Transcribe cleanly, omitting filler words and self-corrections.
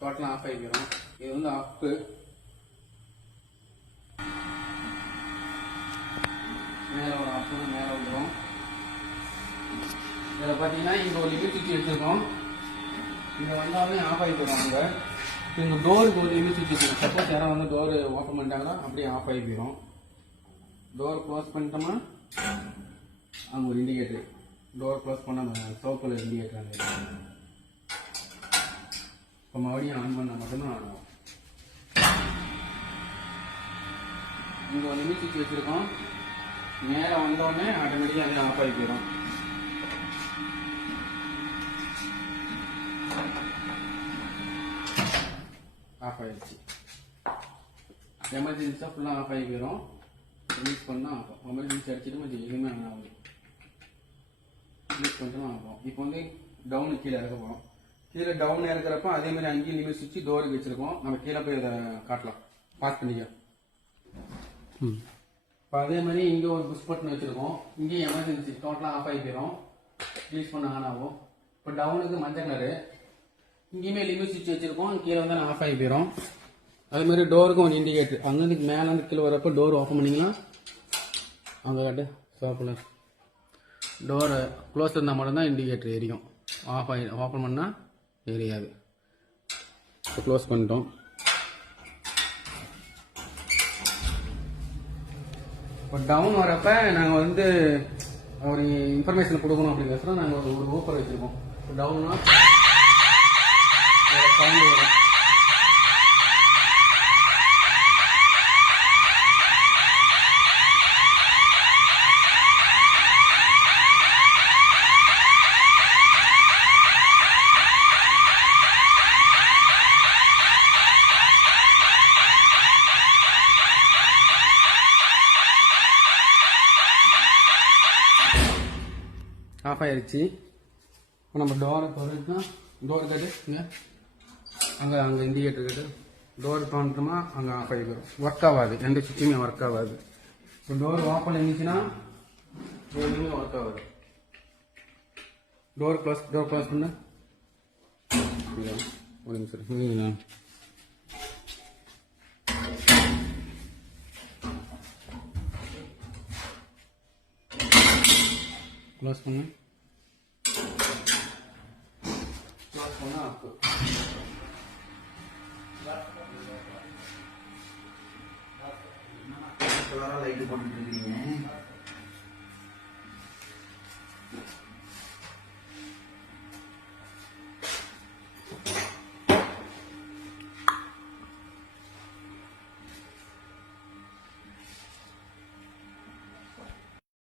டோட்டலாக ஆஃப் ஆகிக்கிறோம். இது வந்து அப்பு, மேலே ஒரு அப்பு மேலே வந்துடும். இதில் பார்த்தீங்கன்னா இங்கே ஒரு லிமிட் சுவிட்ச் வச்சுருக்கோம். இங்கே வந்தாலுமே ஆஃப் ஆகி போயிடும். அங்கே இங்கே டோருக்கு ஒரு லிமிட் சுவிட்ச் வச்சுருக்கோம். சப்போஸ் யாராவது வந்து டோர் ஓப்பன் பண்ணிட்டாங்கன்னா அப்படியே ஆஃப் ஆகி போயிடும். டோர் க்ளோஸ் பண்ணிட்டோம்னா அங்கே ஒரு இண்டிகேட்டர், டோர் க்ளோஸ் பண்ண சோப்பில் இண்டிகேட்டர் அங்கே இப்போ மறுபடியும் ஆன் பண்ணால் மட்டும்தான் ஆன் ஆகும். இங்கே ஒரு லிமிட் சுவிட்ச் வச்சுருக்கோம். மேலே வந்தோடனே ஆட்டோமேட்டிக்காக அதே ஆஃப் ஆகி போயிடும். ஆஃப் ஆகிடுச்சு. எமர்ஜென்சியாக ஃபுல்லாக ஆஃப் ஆகி போயிடும். ரிலீஸ் பண்ணால் ஆகும். எமர்ஜென்சி அடிச்சுட்டு கொஞ்சம் எதுவுமே ஆகும். ரிலீஸ் பண்ணிட்டு ஆகும். இப்போ வந்து டவுனு கீழே இறக்க போகிறோம். கீழே டவுன் இறக்குறப்ப அதே மாதிரி அங்கேயும் லிமிட் சுவிட்ச் டோருக்கு வச்சுருக்கோம். நம்ம கீழே போய் அதை காட்டலாம், பாஸ் பண்ணிக்கலாம். இப்போ அதே மாதிரி இங்கே ஒரு புஷ் பட்டன் வச்சுருக்கோம். இங்கேயும் எமர்ஜென்சி டோட்டலாக ஆஃப் ஆகி போயிடும். ரிலீஸ் பண்ண ஆன் ஆகும். இப்போ டவுனுக்கு மஞ்சள் கலரு, இங்கேயுமே லிமிட் சுவிட்ச் வச்சுருக்கோம். கீழே வந்து ஆஃப் ஆகி போயிடும். அதே மாதிரி டோருக்கும் ஒரு இண்டிகேட்டர், அங்கேருந்து மேலேருந்து கீழே வரப்போ டோர் ஓப்பன் பண்ணிங்கன்னா அங்கே காட்டு ஷாப்பில் டோரை க்ளோஸ் இருந்தால் மட்டும்தான் இண்டிகேட்டர் எரியும். ஆஃப் ஆகி ஓப்பன் பண்ணால் எரியாது. இப்போ க்ளோஸ் பண்ணிட்டோம். இப்போ டவுன் வரப்போ நாங்கள் வந்து ஒரு இன்ஃபர்மேஷன் கொடுக்கணும் அப்படிங்கிறத நாங்கள் ஒரு ஊப்பர் வச்சுருக்கோம். இப்போ டவுன்னா சவுண்டு வரும். ஆஃப் ஆயிடுச்சு. இப்போ நம்ம டோரை திறந்துனா டோர் கட்டு இங்கே அங்கே இண்டிகேட்டர் கட்டு டோர் தோன்றோமா அங்கே ஆஃப் ஆகி போயிடும். ஒர்க் ஆகாது, எந்த சுவிட்சுமே ஒர்க் ஆகாது. இப்போ டோர் ஓப்பன் இருந்துச்சுன்னா எதுவுமே ஒர்க் ஆகாது. டோர் க்ளோஸ் பண்ண ஒரு நிமிஷம் க்ளோஸ் பண்ண அப்போ லைட்டு போட்டுட்டு இருக்கீங்க.